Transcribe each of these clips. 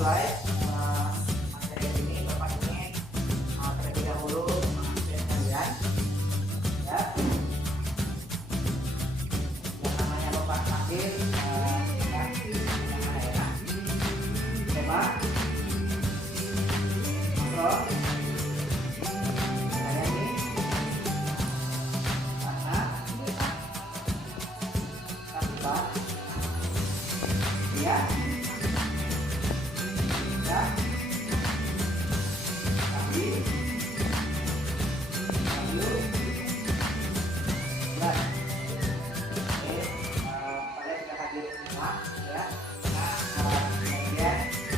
mulai materi ini. Bapak ingin terlebih dahulu mengupdate kalian ya. Yang namanya Bapak panggil coba saya ini karena tanpa ya ya tapi lalu bulan oke kalian sudah hadir semua ya. Nah kemudian ya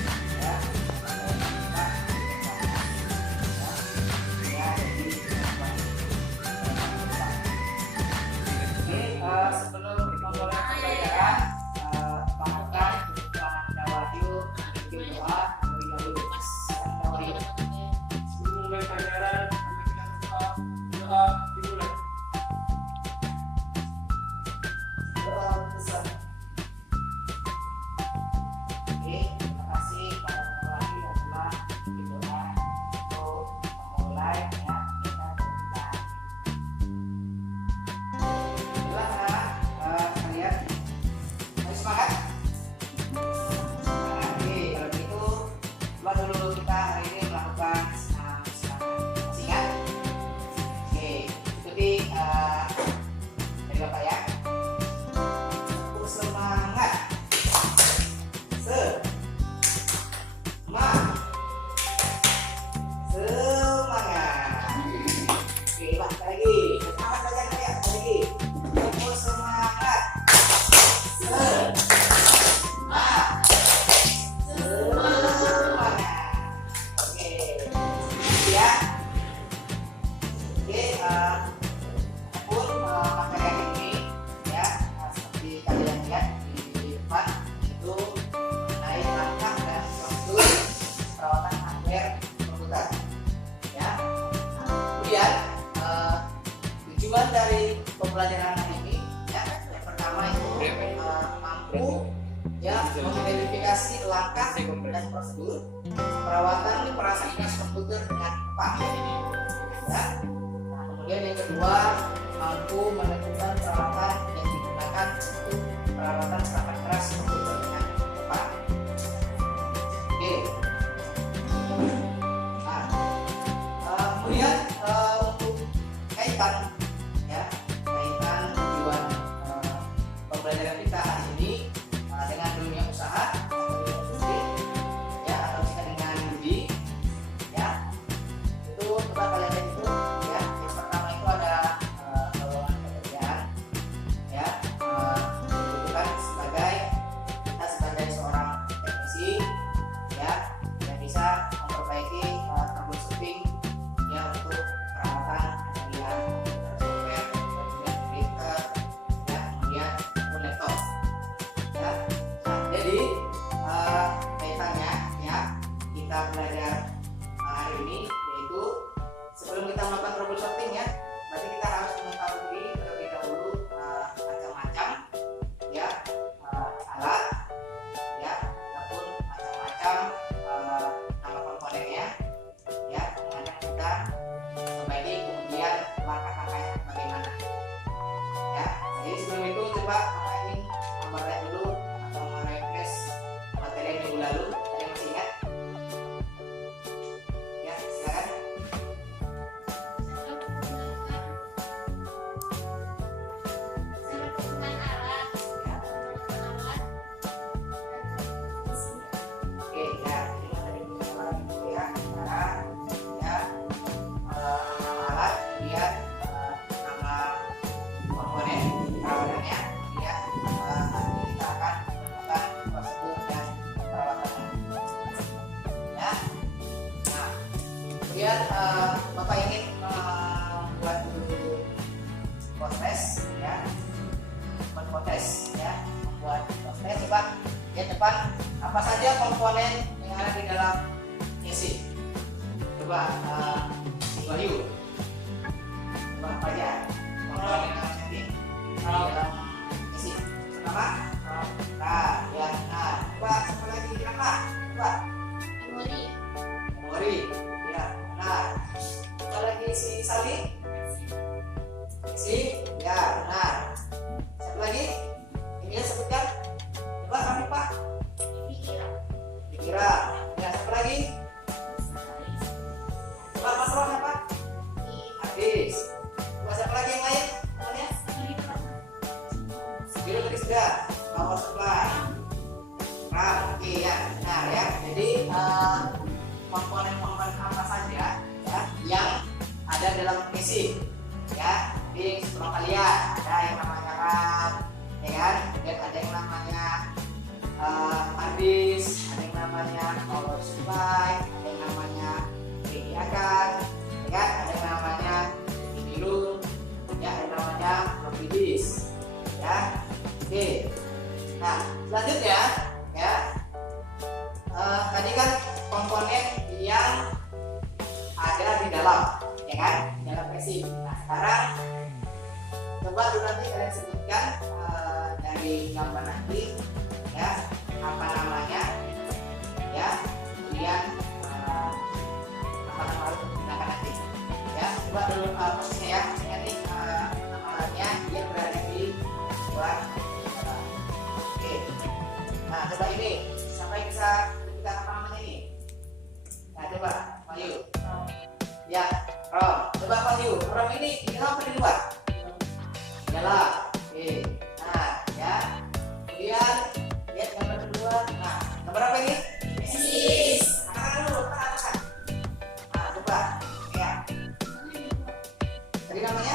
sebelum memulai pembelajaran, Pak Anda Wahyu bikin doa terlebih dahulu. Anda Wahyu. Sebelum mulai pelajaran, kita doa dimulai. Doa besar. Oke, terima kasih pada Anda Wahyu yang telah bikin doa untuk memulai ya kita berdoa. Kalian harus semangat. Oke, kalau begitu coba dulu kita hari ini melakukan semangat. Masih ingat? Oke, ikuti dari Bapak ya. Semangat. Semangat. Oke, Pak, lagi. Semangat saja kalian, lagi. Semangat. Oke ya. Oke, apapun materi ini ya, seperti kalian lihat di depan itu mengenai langkah dan prosedur perawatan hardware komputer ya. Kemudian tujuan dari pembelajaran hari ini ya, yang pertama itu mampu ya mengidentifikasi langkah dan prosedur perawatan perangkat komputer dengan tepat ya. Nah, kemudian yang kedua mampu menentukan peralatan yang digunakan untuk perawatan perangkat keras komputer dengan tepat. Oke. Nah, kemudian untuk kaitan ya, kaitan tujuan pembelajaran kita hari ini dengan dunia usaha ya, atau kita dengan judi ya, itu coba kalian lihat itu ya. Yang pertama itu ada lowongan pekerjaan ya, dibutuhkan kita sebagai seorang teknisi ya, yang bisa memperbaiki troubleshooting ya untuk perawatan kemudian software, kemudian printer ya, kemudian laptop ya. Nah, jadi kaitannya ya, kita belajar hari ini yaitu sebelum kita melakukan troubleshooting ya, berarti kita harus mengetahui terlebih dahulu macam-macam ya alat ya, ataupun macam-macam nama komponennya ya, mengajak kita kembali kemudian langkah-langkahnya bagaimana ya. Jadi sebelum itu coba Bapak ingin membaca dulu atau merefresh materi yang minggu lalu. Ada yang masih ingat? Ya, silakan. Oke ya, jadi materi minggu lalu itu ya, cara ya nama alat, kemudian nama komponen perawatannya ya, nanti kita akan melakukan prosedur dan perawatannya ya. Nah, kemudian Bapak ingin membuat dulu proses ya, membuat proses. Coba lihat depan, apa saja komponen yang ada di dalam PC. Coba Wahyu, coba apa aja komponen yang ada di dalam PC. Pertama Ya. Nah, coba satu lagi apa? Coba. Memori. Ya. Nah, satu lagi si Sali. Ya, benar. Satu lagi. Ini sebutkan. Coba kami Pak. Pikiran. Ya, satu lagi. Coba Mas Ron apa? Hadis. Coba siapa lagi yang lain? Namanya? Biru tadi sudah. Power supply. Oke ya, benar ya. Jadi komponen-komponen apa saja ya yang ada dalam PC ya di sekolah kalian, ada yang namanya RAM ya kan, dan ada yang namanya hard disk, ada yang namanya power supply, ada yang namanya media card ya kan, ada yang namanya biru ya, ada yang namanya floppy disk ya. Oke, nah selanjutnya ya, tadi kan komponen yang ada di dalam ya kan, dalam PC. Nah sekarang coba dulu nanti kalian sebutkan dari gambar nanti ya apa namanya ya, kemudian apa nama harus digunakan nanti ya. Coba dulu posisinya ya, posisinya nih namanya dia berada di luar. Oke, nah coba ini sampai bisa kita apa namanya ini. Nah coba Wahyu ya, Rom. Coba Wahyu, Rom ini di dalam apa di luar? Di dalam. Oke, nah ya, kemudian lihat gambar kedua. Nah gambar apa ini? Angkat dulu, angkat. Nah coba ya, tadi namanya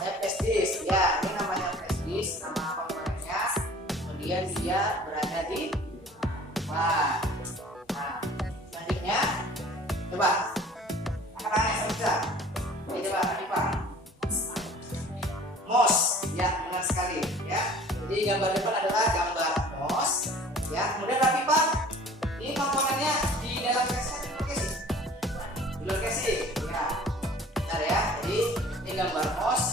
flash disk ya, ini namanya flash disk, nama komponennya. Kemudian dia berada di luar. Nah selanjutnya coba angkat yang bisa. Oke, coba Hanifah. Mouse ya, benar sekali ya. Jadi gambar depan adalah gambar mouse ya. Kemudian Hanifah, ini komponennya di dalam casing atau di luar casing? Di luar casing ya, benar ya. Jadi ini gambar mouse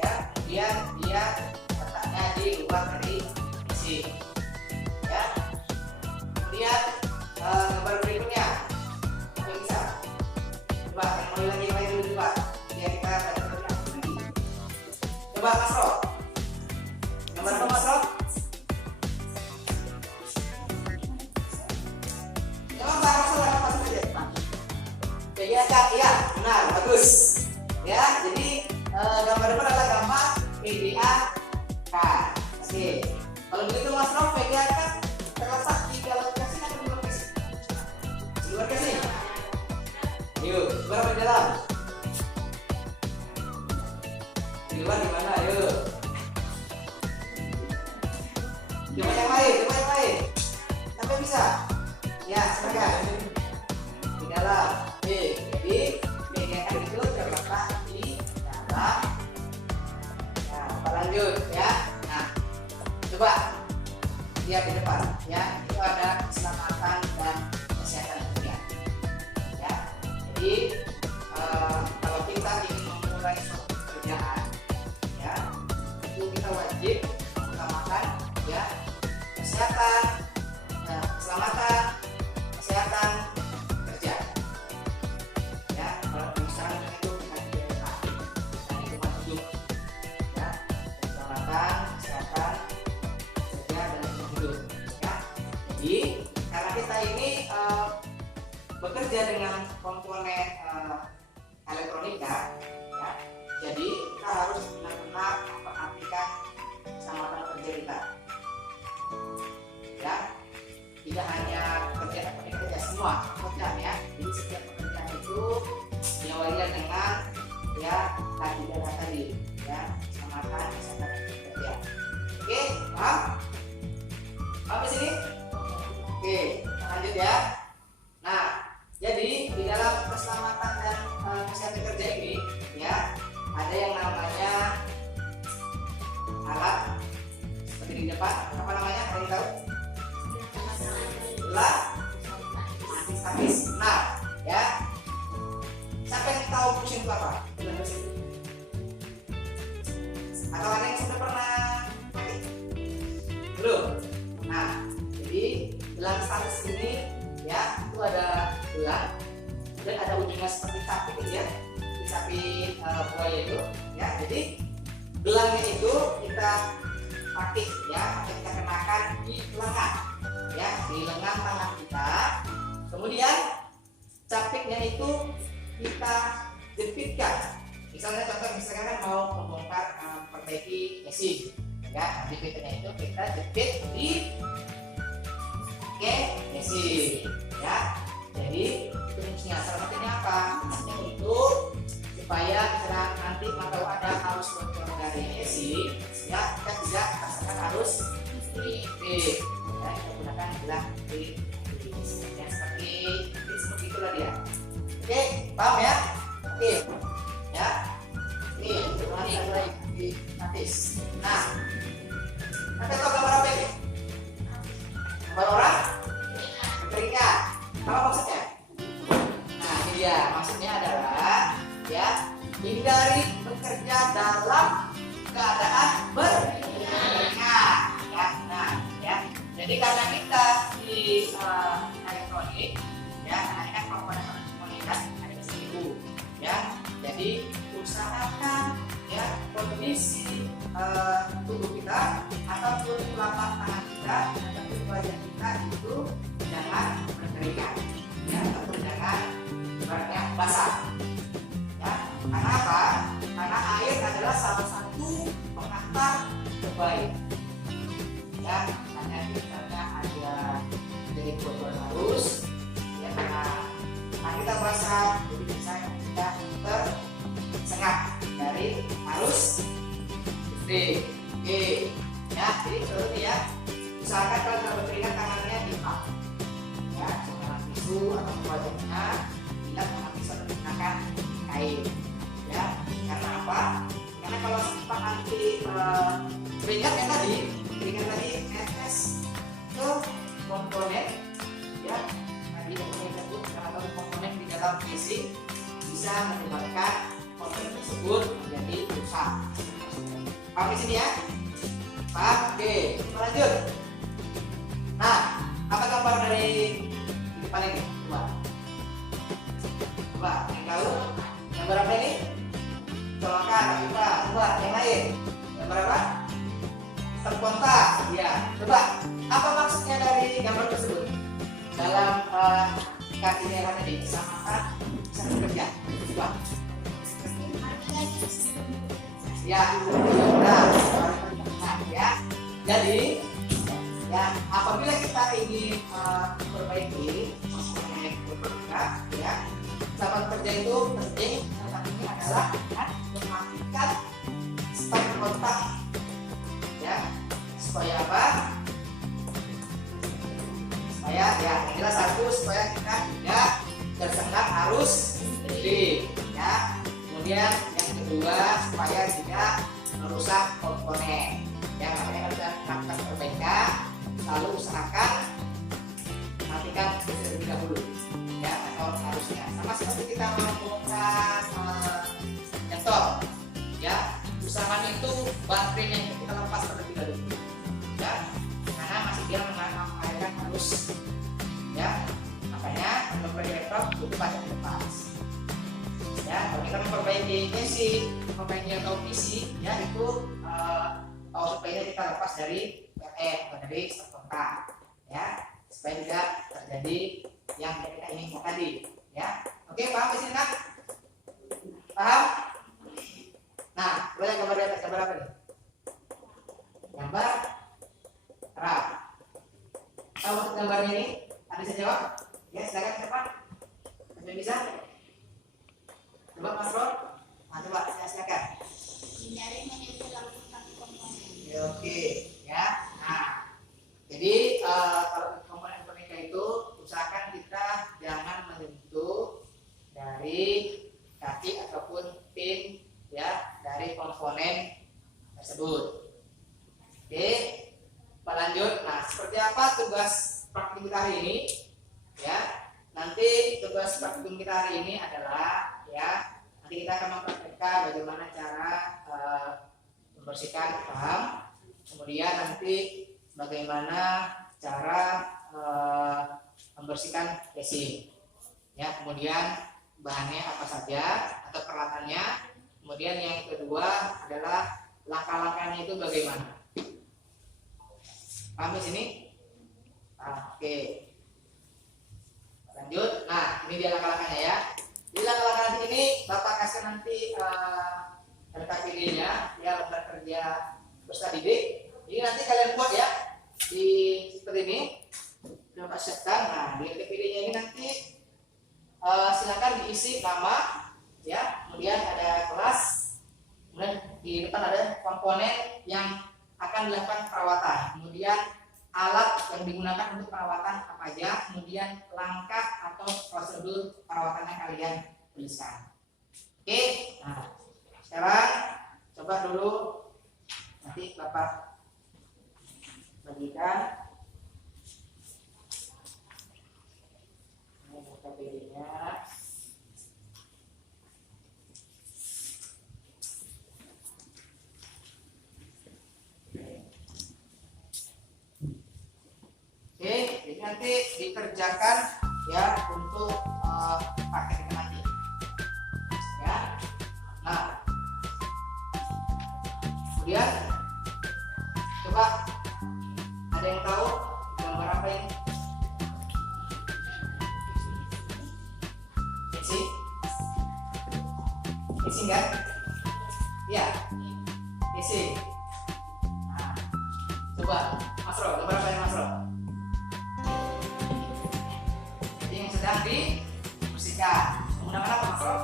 ya, kemudian dia letaknya di luar dari casing ya. Kemudian gambar berikutnya apa yang bisa? Coba mulai lagi dulu coba. Ya kita baca lagi. Coba Mas Ro. Gambar apa Mas Ro? Coba Pak Mas Ro apa saja? Kegiatan, iya benar, bagus. Ya, jadi gambar depan adalah gambar PDA K. Oke. Kalau begitu Mas Ro, PDA K terletak di dalam casing atau di luar casing? Di luar casing. Yuk, berapa di dalam? Di luar di mana? Yuk. Coba yang lain, sampai bisa. Ya, silakan. Di dalam. Oke, jadi PDA itu terletak di dalam. Nah, apa lanjut ya? Nah, coba lihat di depan ya. Itu ada keselamatan dan kesehatan dunia. Ya, jadi kalau kita ingin memulai suatu pekerjaan ya, itu kita wajib mengutamakan ya kesehatan, keselamatan, kesehatan kerja ya. Kalau misalnya itu kita tidak dan lingkungan hidup ya, keselamatan, kesehatan kerja dan lingkungan hidup ya. Jadi karena kita ini bekerja dengan komponen elektronika ya, jadi kita harus benar-benar memperhatikan keselamatan kerja kita ya. Tidak hanya kerja semua pekerjaan ya, jadi setiap pekerjaan itu diawali dengan ya tadi ya, keselamatan kesehatan kerja. Oke, paham? Paham di sini? Oke, lanjut ya. Nah, jadi di dalam keselamatan dan kesehatan kerja ini ya, ada yang namanya alat seperti di depan, apa namanya? Ada yang tahu? Alat anti-statis. Nah, ya. Siapa yang tahu pusing itu apa? Atau ada yang sudah pernah pakai? Belum? gelang dan ada ujungnya seperti capit gitu ya, di capit buaya itu ya. Jadi gelangnya itu kita pakai ya, atau kita kenakan di lengan ya, di lengan tangan kita. Kemudian capitnya itu kita jepitkan. Misalnya contoh, misalkan kan mau membongkar perbaiki casing ya, jepitnya itu kita jepit di casing ya. Jadi fungsinya salah satunya apa? Fungsinya untuk supaya nanti kalau ada arus bocor dari casing ya, kita tidak rasakan arus listrik ya, kita gunakan gelang di ya, seperti itulah dia. Oke, paham ya? Oke ya, ini di atis. Nah, kita tahu gambar apa ini? Gambar orang keringat. Apa maksudnya? Nah, ini dia. Maksudnya adalah ya, hindari bekerja dalam keadaan berkeringat. Ya, nah, ya. Jadi karena kita di elektronik, ya, karena kan komponen elektronik kan ada di sini, ya. Jadi usahakan ya kondisi tubuh kita ataupun telapak tangan kita ataupun wajah kita itu jangan berkeringat ya, ataupun jangan ibaratnya basah ya. Karena apa? Karena air adalah salah satu pengantar terbaik ya. Hanya misalnya ada jadi bocor arus ya, karena kita basah jadi bisa kita tersengat dari arus listrik. Oke ya, jadi seperti ya, usahakan kalau kita berkeringat tangannya diikat ya, dengan tisu atau wajahnya tidak bisa menggunakan kain ya. Karena apa? Karena kalau sempat nanti keringatnya tadi netes ke komponen ya, tadi komponen di dalam casing bisa menyebabkan komponen tersebut menjadi rusak. Paham di sini ya? Paham? Oke, kita lanjut. Nah, apa gambar dari depan ini? Coba, yang tahu? Gambar apa ini? Colokan, coba, yang lain. Gambar apa? Terkontak. Ya, coba. Apa maksudnya dari gambar tersebut? Dalam kakinya yang ada di samakan bisa bekerja. Coba. Ya, nah, ya. Jadi, ya apabila kita ingin memperbaiki ya, zaman kerja itu penting. Yang satunya adalah mematikan stop kontak, ya, supaya apa? Supaya ya, inilah satu, supaya kita tidak tersengat arus listrik, ya. Kemudian yang kedua, supaya tidak merusak komponen. Ya, makanya kita lakukan perbaikan, selalu usahakan matikan terlebih dahulu, ya, atau harusnya. Sama seperti kita membongkar laptop, ya, usahakan itu baterainya itu kita lepas terlebih dahulu, ya, karena masih dia mengalirkan arus, ya. Makanya memperbaiki laptop itu baterai lepas. Ya, kalau kita memperbaiki PC, atau PC, ya itu power supply-nya kita lepas dari PLN atau dari stop kontak, ya, supaya tidak terjadi yang kita inginkan tadi, ya. Oke, paham di sini nak? Paham? Nah, boleh gambar di atas, gambar apa nih? Gambar terang. Tahu maksud gambarnya ini? Ada bisa jawab? Ya, silakan cepat. Ada bisa? Coba Mas Ron, nah, coba silakan. Hindari menyentuh lapisan komponen. Oke, ya. Nah, jadi kalau komponen pernikahan itu usahakan kita jangan menyentuh dari kaki ataupun pin, ya, dari komponen tersebut. Oke, Pak lanjut. Nah, seperti apa tugas praktikum kita hari ini? Ya, nanti tugas praktikum kita hari ini adalah, ya, nanti kita akan mempraktikkan bagaimana cara membersihkan paham, kemudian nanti bagaimana cara membersihkan casing, ya, kemudian bahannya apa saja atau peralatannya, kemudian yang kedua adalah langkah-langkahnya itu bagaimana. Paham di sini? Oke. Lanjut. Nah, ini dia langkah-langkahnya ya. Di langkah-langkah ini Bapak kasih nanti LKPD-nya, ya, lembar kerja peserta didik. Ini nanti kalian buat ya di seperti ini. Bapak siapkan. Nah, di LKPD-nya ini nanti silakan diisi nama, ya, kemudian ada kelas, kemudian di depan ada komponen yang akan dilakukan perawatan, kemudian alat yang digunakan untuk perawatan apa aja, kemudian langkah atau prosedur perawatan yang kalian tuliskan. Oke, nah sekarang coba dulu nanti Bapak bagikan. Ini KPD-nya. Oke, ini nanti dikerjakan ya untuk paket nanti. Ya. Nah, kemudian coba ada yang tahu gambar apa ini? Isi kan? Iya. Isi. Nah, coba Mas Ro, gambar apa ini Mas Ro? Jadi yang sedang dibersihkan. Menggunakan apa Mas Ro?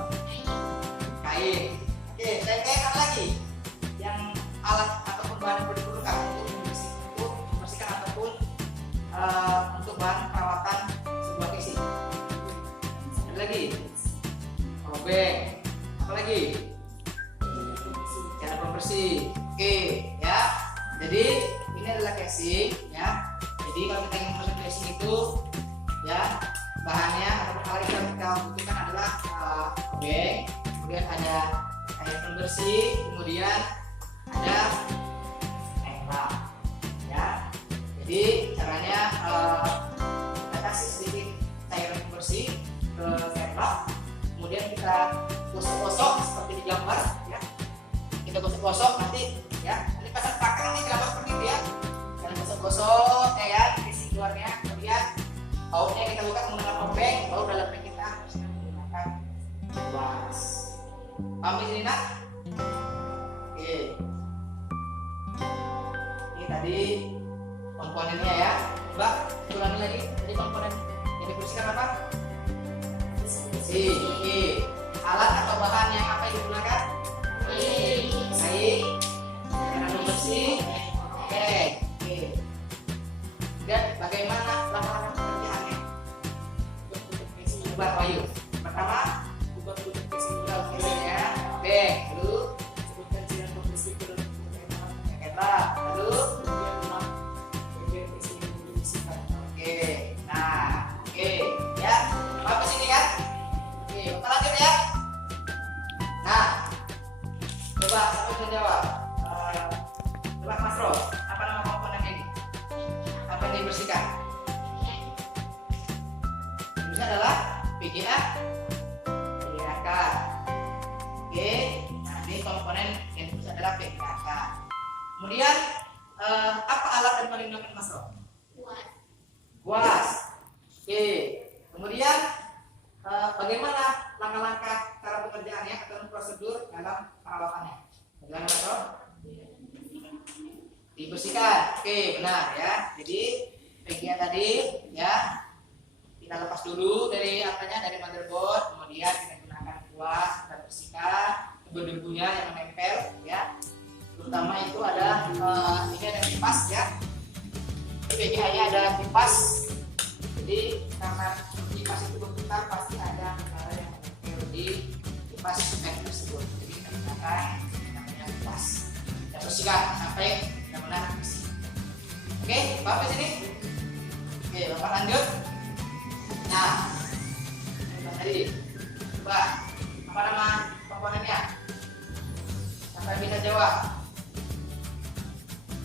Kain. Oke, kain apa lagi? Yang alat ataupun bahan yang diperlukan untuk membersihkan ataupun untuk bahan perawatan sebuah casing. Ada lagi? Obeng. Apa lagi? Cara pembersih. Oke, ya. Jadi ini adalah casing, ya. Jadi kalau kita ingin membersihkan casing itu, ya, bahannya atau hal yang kita butuhkan adalah obeng, kemudian ada air pembersih, kemudian ada lap, ya. Jadi caranya kita kasih sedikit cairan pembersih ke lap, kemudian kita gosok-gosok seperti di gambar, ya. Kita gosok-gosok nanti, ya. Nanti pasang pakai ini gambar seperti itu ya. Kita gosok-gosok, ya, isi luarnya, kemudian bautnya kita buka menggunakan obeng, baut dalamnya kita menggunakan kuas. Paham di sini nak? Oke. Ini tadi komponennya ya. Coba ulangi lagi. Tadi komponen yang dibersihkan apa? Oke. Alat atau bahan yang apa yang digunakan? Kain. Cairan pembersih. Oke. Dan bagaimana langkah-langkah pekerjaannya? Coba Wahyu. Pertama, buka tutup casing ya. Oke. Lalu sebutkan cairan pembersih ke dalam lalu bagian casing yang dibersihkan. oke. Nah, oke. Ya. Apa sini kan? Oke, kita lanjut ya. Nah, coba siapa yang jawab? Coba Mas Ro, apa nama komponen ini? Apa yang dibersihkan? Ini adalah PGA. PGAK. Oke. Nah, ini komponen yang dibersihkan adalah PGAK. Kemudian apa alat yang paling digunakan Mas Ro? Kuas. Oke. Kemudian bagaimana langkah-langkah cara pekerjaannya atau prosedur dalam perawatannya? Bagaimana Mas Ro? Dibersihkan. Oke, benar ya. Jadi PGA tadi ya kita lepas dulu dari apanya, dari motherboard, kemudian kita gunakan kuas, kita bersihkan debu-debunya yang menempel ya. Terutama itu ada ini ada kipas ya. PGA-nya ada kipas. Jadi karena kipas itu berputar pasti ada udara yang menempel di kipas tersebut. Jadi kita gunakan namanya kipas. Kita bersihkan sampai benar-benar bersih. Oke, Bapak sini. Oke, Bapak lanjut. Nah, tadi coba apa nama komponennya? Siapa yang bisa jawab?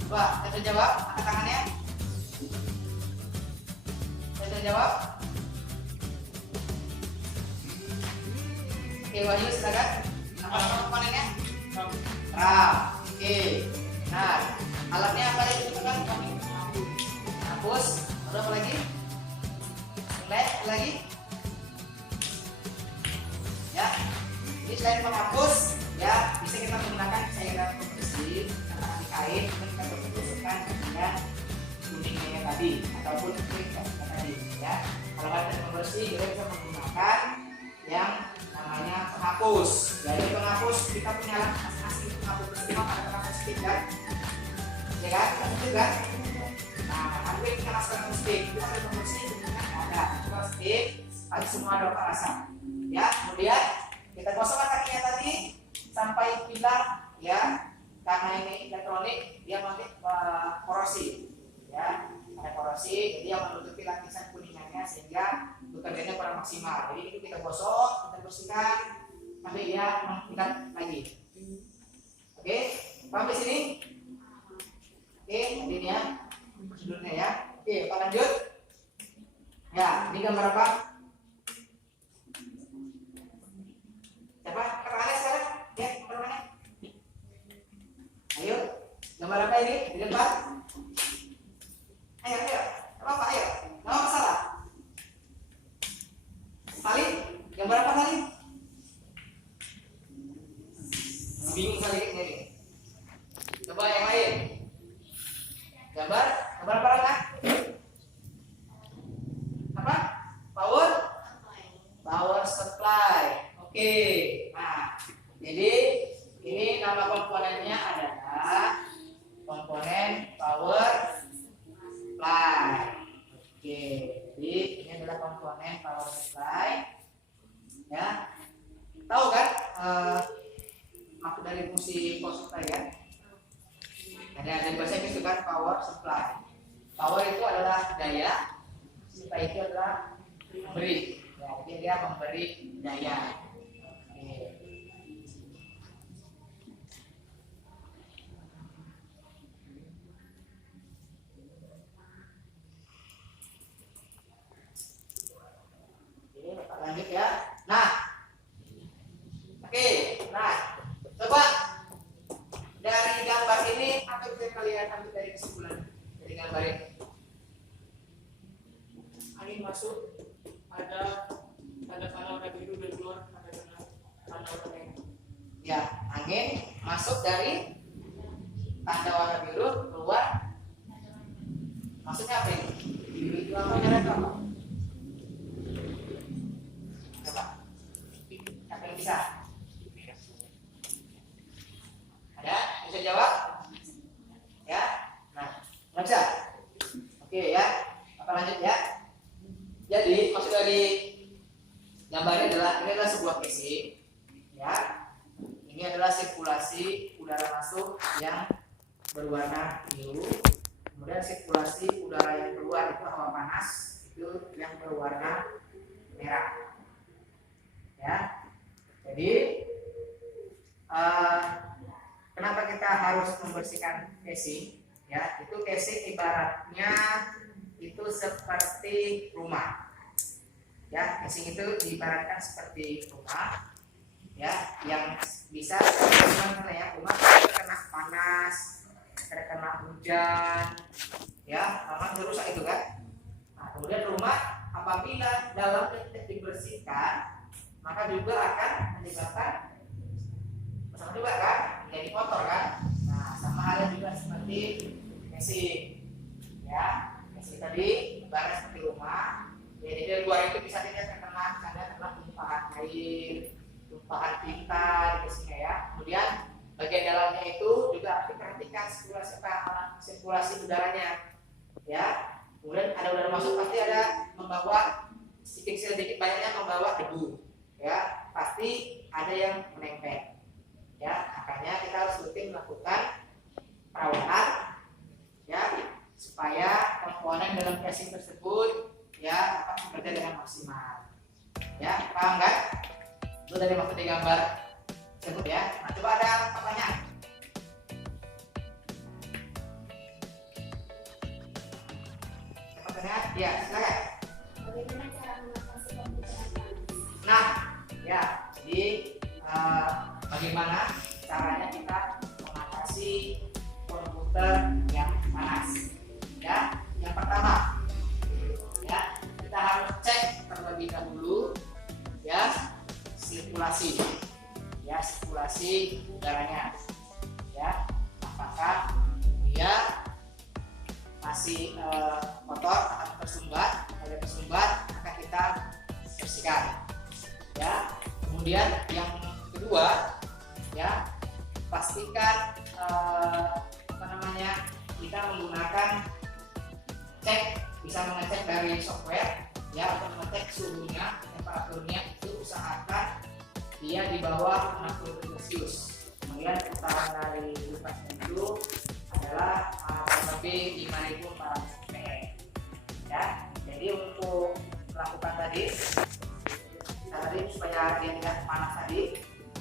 Coba, saya bisa jawab, angkat tangannya. Saya bisa jawab. Oke, Wahyu silakan. Nama komponennya? RAM. RAM. Oke. Nah, alatnya apa yang digunakan? Hapus. Lalu apa lagi? Led lagi. Ya. Ini selain menghapus, ya bisa kita menggunakan cairan pembersih karena dikait kita bertusukkan dengan kuningnya tadi ataupun krim tadi. Ya. Kalau ada pembersih, kita bisa menggunakan yang namanya penghapus. Jadi penghapus kita punya alat asli penghapus bersih, ada penghapus stick kan? Ya kan? Itu kan? Nah, ada yang kita asal stick. Kita ada pembersih sebenarnya ada. Kita stick, ada semua ada rasa. Ya, kemudian kita gosokkan kakinya tadi sampai pilar, ya. Karena ini elektronik, dia nanti korosi, ya. Ada korosi, jadi yang menutupi lapisan kuningannya sehingga bekerjanya kurang maksimal. Jadi itu kita gosok, kita bersihkan sampai dia mengkilat lagi. Oke, paham di sini? Oke, ini ya prosedurnya ya. Oke, Pak lanjut. Ya, ini gambar apa? Siapa? Pertanyaan sekarang? Ya, pertanyaan. Ayo, gambar apa ini? Di depan. Ayo, ayo. Apa ayo? Nggak masalah. Salih, gambar apa Salih? Bingung Salih ini. Coba yang lain. Gambar apa kan? Apa? Power supply. Oke. Nah, jadi ini nama komponennya adalah komponen power supply. Oke, jadi ini adalah komponen power supply. Ya, tahu kan maksud dari fungsi power supply kan? Ada bahasa Inggris juga power supply. Power itu adalah daya, supply itu adalah memberi. Ya, jadi dia memberi daya. Oke. Lanjut ya. Nah, oke. Nah, coba dari gambar ini apa yang bisa kalian ambil dari kesimpulan dari gambar ini? Angin masuk, ada warna biru dan keluar ada tanda warna merah. Ya, angin masuk dari tanda warna biru, keluar. Maksudnya apa ini? Biru itu apa? Merah itu apa? Coba. Siapa yang bisa? Ada? Bisa jawab? Ya? Nah, nggak bisa? Oke ya. Apa lanjut ya? Jadi maksud dari gambarnya ini adalah sebuah casing, ya. Ini adalah sirkulasi udara masuk yang berwarna biru, kemudian sirkulasi udara yang keluar itu hawa panas itu yang berwarna merah, ya. Jadi kenapa kita harus membersihkan casing? Ya, itu casing ibaratnya itu seperti rumah. Ya, casing itu diibaratkan seperti rumah, ya, yang bisa rumah terkena panas, terkena hujan, ya, lama rusak itu kan. Nah, kemudian rumah apabila dalamnya tidak dibersihkan, maka juga akan menyebabkan sama juga kan, menjadi kotor kan. Nah, sama halnya juga seperti casing, ya. Casing tadi ibarat seperti rumah. Jadi dari luar itu bisa tidak terkena, misalnya terkena tumpahan air, tumpahan tinta di casingnya ya. Kemudian bagian dalamnya itu juga harus diperhatikan sirkulasi udaranya, ya. Kemudian ada udara masuk pasti ada membawa sedikit banyaknya membawa debu, ya. Pasti ada yang menempel. Ya, makanya kita harus rutin melakukan perawatan, ya, supaya komponen dalam casing tersebut ya dapat bekerja dengan maksimal. Ya, paham kan? Itu dari maksud di gambar tersebut ya. Nah, coba ada pertanyaan. Pertanyaan? Ya, silakan. Bagaimana cara mengatasi komputer? Nah, ya, jadi sirkulasi, ya sirkulasi udaranya, ya apakah dia masih kotor atau tersumbat. Kalau dia tersumbat maka kita bersihkan, ya. Kemudian yang kedua, ya pastikan kita menggunakan bisa mengecek dari software, ya, untuk mengecek suhunya, temperaturnya itu usahakan dia di bawah 60 Celcius. Kemudian putaran dari kulkasnya itu adalah kurang lebih 5.400 ppm, ya. Jadi untuk melakukan tadi supaya dia tidak panas tadi,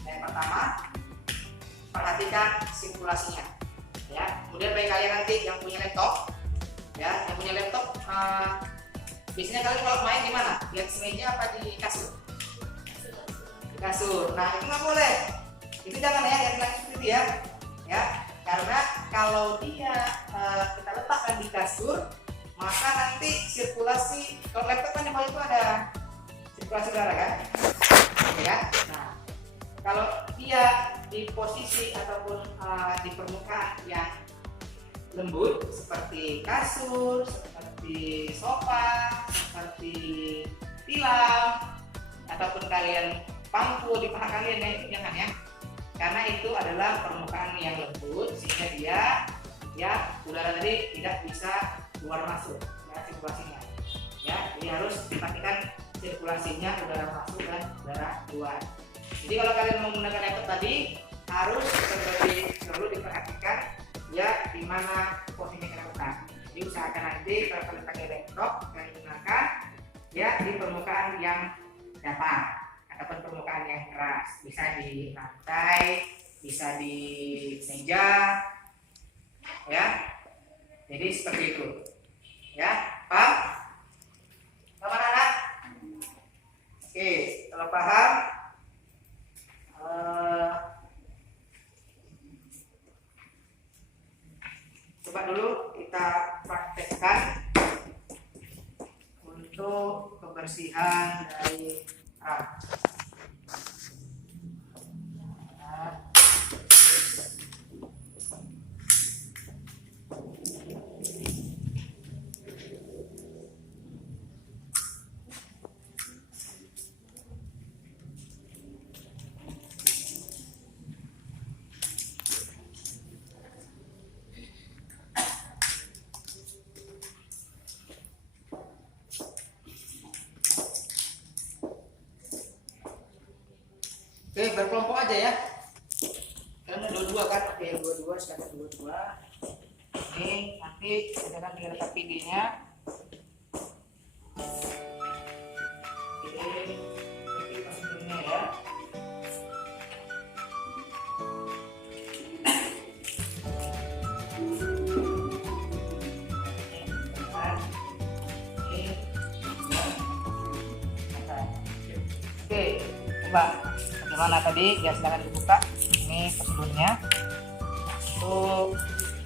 yang pertama perhatikan sirkulasinya, ya. Kemudian bagi kalian nanti yang punya laptop, ya, yang punya laptop biasanya kalian kalau main di mana? Di atas meja apa di kasur? Di kasur. Nah, itu nggak boleh. Itu jangan ya, yang seperti itu ya. Ya, karena kalau dia kita letakkan di kasur, maka nanti sirkulasi, kalau laptop kan di bawah itu ada sirkulasi udara kan? Ya. Nah, kalau dia di posisi ataupun di permukaan yang lembut seperti kasur, seperti sofa, seperti tilam, ataupun kalian pangku di paha kalian, ya itu jangan ya, karena itu adalah permukaan yang lembut sehingga dia ya udara tadi tidak bisa keluar masuk, ya sirkulasinya, ya. Jadi harus dipastikan sirkulasinya udara masuk dan udara keluar. Jadi kalau kalian menggunakan laptop tadi harus perlu diperhatikan, ya, di mana posisi kita letak. Jadi usahakan nanti kalau kalian pakai laptop kalian gunakan ya di permukaan yang datar ataupun permukaan yang keras, bisa di lantai, bisa di meja, ya. Jadi seperti itu, ya. Paham? Paham anak? Oke, kalau paham, coba dulu kita praktekkan untuk kebersihan dari rak. Oke, berkelompok aja ya. Karena dua-dua kan, oke, dua-dua, silakan dua-dua. Oke, nanti silakan dilihat videonya. Oke, nanti pastinya ya. Oke, coba. Bagaimana tadi? Ya silahkan dibuka. Ini prosedurnya. Untuk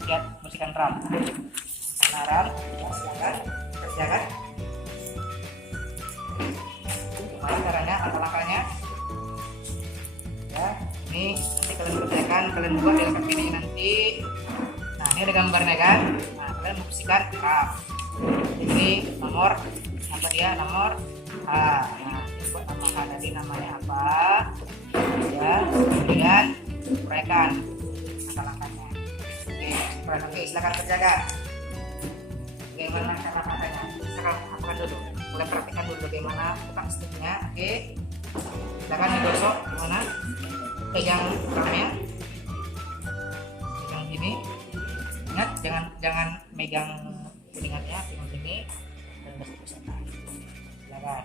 lihat bersihkan ram. Nah, ram, ya, silakan. Gimana caranya? Langkah-langkahnya? Ya, ini nanti kalian kerjakan, kalian buat di dekat ini nanti. Nah, ini ada gambarnya kan? Nah, kalian membersihkan ram. Ini nomor apa dia? Nomor A. Nah, buat nama tadi namanya apa? Ya, kemudian uraikan langkah-langkahnya. Oke, silakan kerjakan. Bagaimana cara pakainya? Silakan lakukan dulu. Boleh perhatikan dulu bagaimana tukang sticknya. Oke, silakan digosok gimana? Pegang ramnya, pegang gini. Ingat, jangan megang kuningannya, pegang gini dan gosok-gosokkan. Silakan.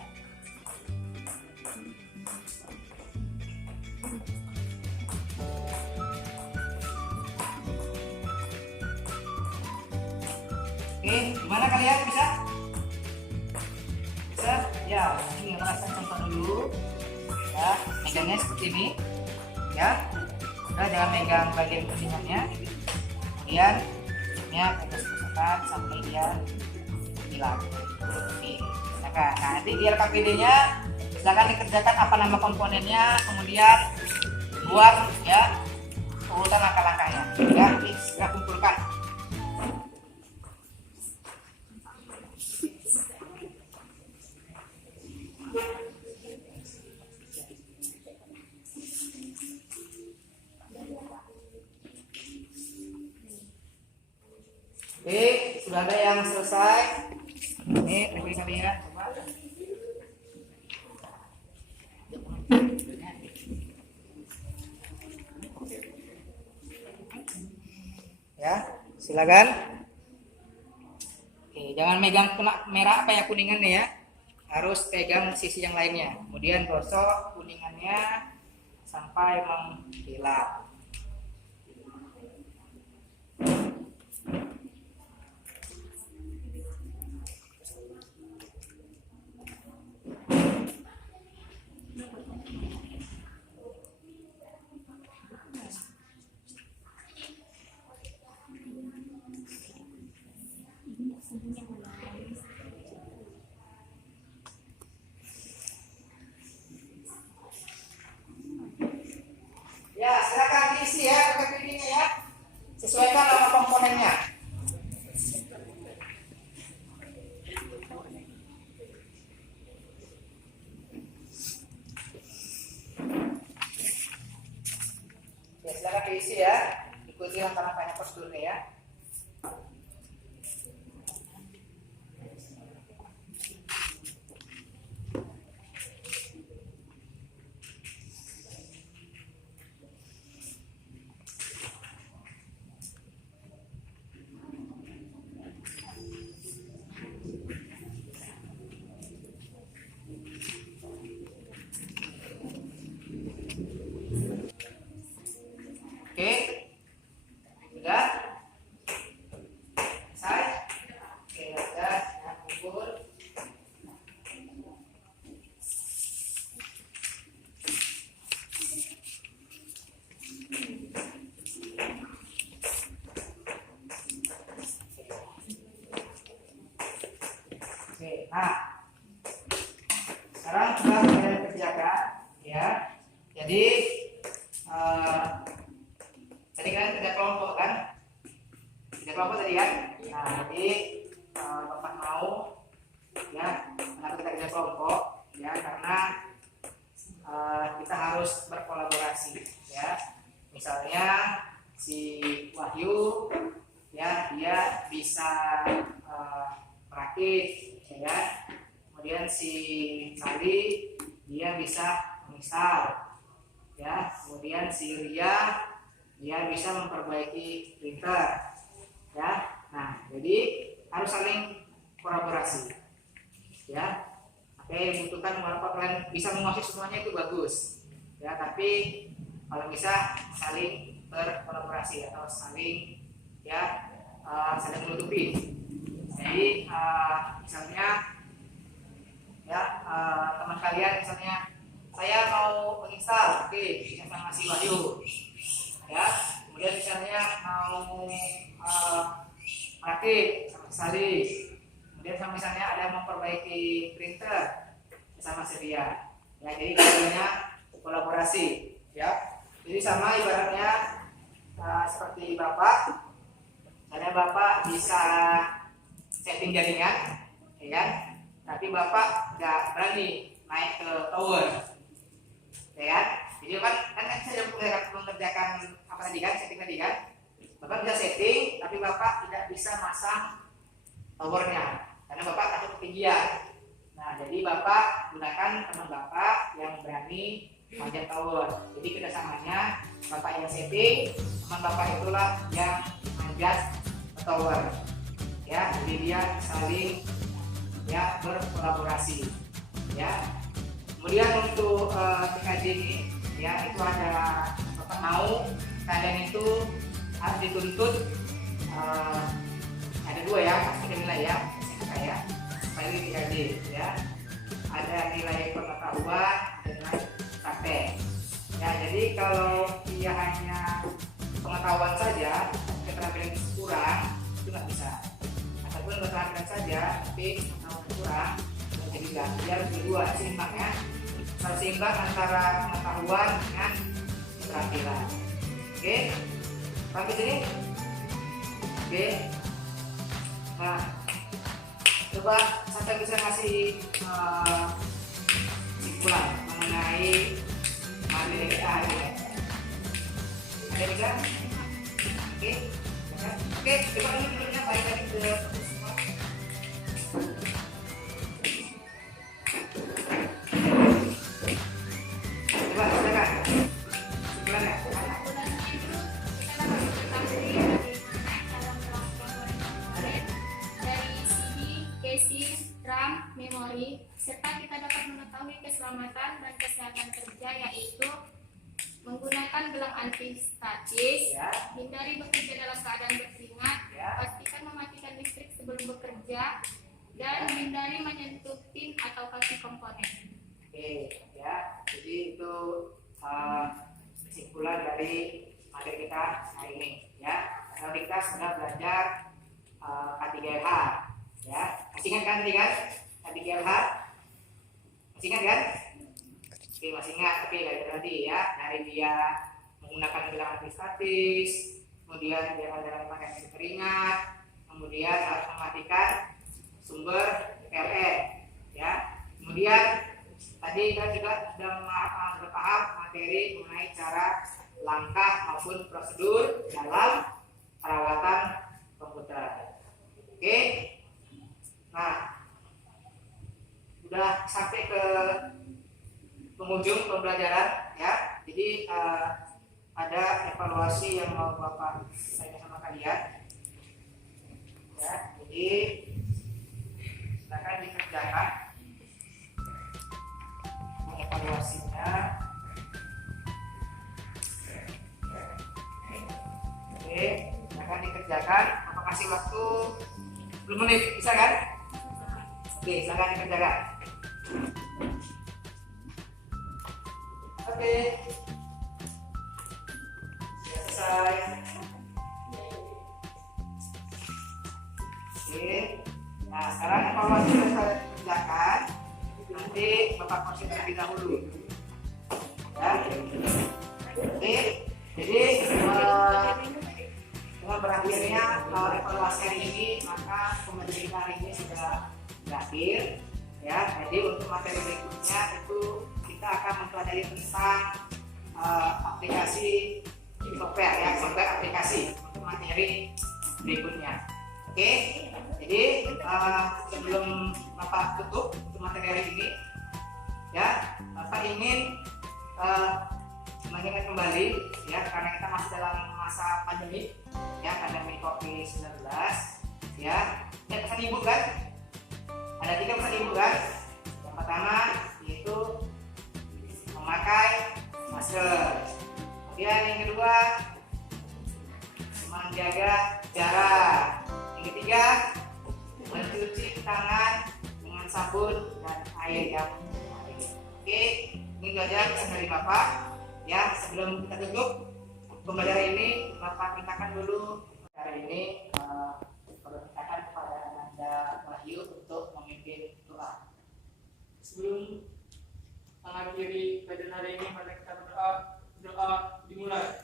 Oke, gimana kalian bisa? Bisa? Ya, ini rasakan contoh dulu. Ya, megangnya seperti ini. Ya, udah jangan megang bagian kuningannya. Kemudian, ini gosok-gosokkan sampai dia hilang. Oke, nah nanti di rekam videonya silakan dikerjakan apa nama komponennya, kemudian buat ya urutan langkah-langkahnya. Ya, segera kumpulkan. Oke, sudah ada yang selesai. Ini review kalian. Coba. Ya, silakan. Oke, jangan megang kena merah apa ya kuningannya ya. Harus pegang sisi yang lainnya. Kemudian gosok kuningannya sampai mengkilap. Ya, silakan diisi ya PPT-nya ya. Sesuaikan nama komponennya. Ya, silakan diisi ya. Ikuti langkah-langkahnya prosedurnya ya. Oke, sudah selesai. Oke, sudah kumpul. Oke, nah sekarang sudah kalian kerjakan ya. Jadi tadi kan kerja kelompok kan? Kerja kelompok tadi kan? Nah, jadi Bapak mau ya, kenapa kita kerja kelompok? Ya, karena kita harus berkolaborasi ya. Misalnya si Wahyu ya, dia bisa merakit ya. Kemudian si Sali dia bisa menginstal ya. Kemudian si Ria dia bisa memperbaiki printer ya. Nah, jadi harus saling kolaborasi ya. Oke, membutuhkan beberapa kalian bisa menguasai semuanya itu bagus ya, tapi kalau bisa saling berkolaborasi atau saling ya saling menutupi. Jadi misalnya ya teman kalian misalnya saya mau menginstal, oke, bisa sama si Wahyu ya. Kemudian misalnya mau merakit sama si Sali. Kemudian sama misalnya ada yang memperbaiki printer sama si Ria ya. Jadi keduanya kolaborasi ya. Jadi sama ibaratnya seperti Bapak, misalnya Bapak bisa setting jaringan ya kan? Tapi Bapak nggak berani naik ke tower ya kan? Jadi kan saya mengerjakan apa tadi kan, setting tadi kan. Bapak bisa setting, tapi Bapak tidak bisa masang towernya karena Bapak takut ketinggian. Nah, jadi Bapak gunakan teman Bapak yang berani manjat tower. Jadi kerjasamanya Bapak yang setting, teman Bapak itulah yang manjat ke tower ya. Jadi dia saling ya berkolaborasi ya. Kemudian untuk PKJ ini ya, itu ada Bapak mau kalian itu harus dituntut ada dua ya, pasti nilai ya, saya bagi PKJ ya. Ada nilai pengetahuan, ada nilai praktek ya. Jadi kalau dia hanya pengetahuan saja, keterampilan kurang, itu nggak bisa. Ataupun keterampilan saja tapi pengetahuan kurang, jadi nggak. Dia harus berdua seimbang ya. seimbang antara pengetahuan dengan keterampilan. Oke, sampai sini. Oke, nah coba saya bisa ngasih kesimpulan mengenai materi kita hari ini. Ada juga? Oke, oke, coba ini dulunya balik lagi ke coba silakan. Kesimpulannya. Kesimpulannya itu kita dapat mengetahui bagaimana cara melakukan kemarin dari CD, casing, RAM, memori, serta kita dapat mengetahui keselamatan dan kesehatan kerja yaitu menggunakan gelang anti statis, Ya. hindari bekerja dalam keadaan berkeringat, Ya. pastikan mematikan listrik sebelum bekerja, dan hindari menyentuh pin atau kaki komponen. Oke, ya. Jadi itu kesimpulan dari materi kita hari ini, ya. Kalau kita sudah belajar K3LH, ya. Masih ingat kan tadi kan? K3LH, masih ingat kan? Oke, masih ingat. Oke, dari tadi ya, dari dia menggunakan gelang antistatis, kemudian dia dalam pakaian keringat, kemudian harus mematikan sumber PLN, ya. Kemudian tadi kita juga sudah berpaham materi mengenai cara langkah maupun prosedur dalam perawatan komputer. Oke, nah sudah sampai ke penghujung pembelajaran, ya. Jadi ada evaluasi yang mau Bapak tanya sama kalian, ya. Jadi silakan dikerjakan evaluasinya. Oke, silakan dikerjakan. Bapak kasih waktu 10 menit, bisa kan? Oke, silakan dikerjakan. Oke, sudah selesai. Oke, nah sekarang evaluasi sudah saya kerjakan. Nanti Bapak proses terlebih dahulu, ya. Oke, jadi dengan berakhirnya evaluasi hari ini, maka pembelajaran kita hari ini sudah berakhir, ya. Jadi untuk materi berikutnya itu kita akan mempelajari tentang aplikasi software, ya, software aplikasi untuk materi berikutnya. Oke, jadi sebelum Bapak tutup untuk materi hari ini, ya, Bapak ingin mengingat kembali, ya, karena kita masih dalam masa pandemi, ya, pandemi COVID-19, ya. Ini pesan ibu kan? Ada 3 pesan ibu kan? Yang pertama yaitu memakai masker. Kemudian yang kedua, menjaga jarak. Yang ketiga, mencuci tangan dengan sabun dan air yang mengalir. Oke, ini belajar pesan dari Bapak. Ya, sebelum kita tutup pembelajaran ini, Bapak mintakan dulu hari ini permintaan kepada Anda Wahyu untuk memimpin doa. Sebelum mengakhiri pelajaran hari ini, mari kita berdoa. Doa dimulai.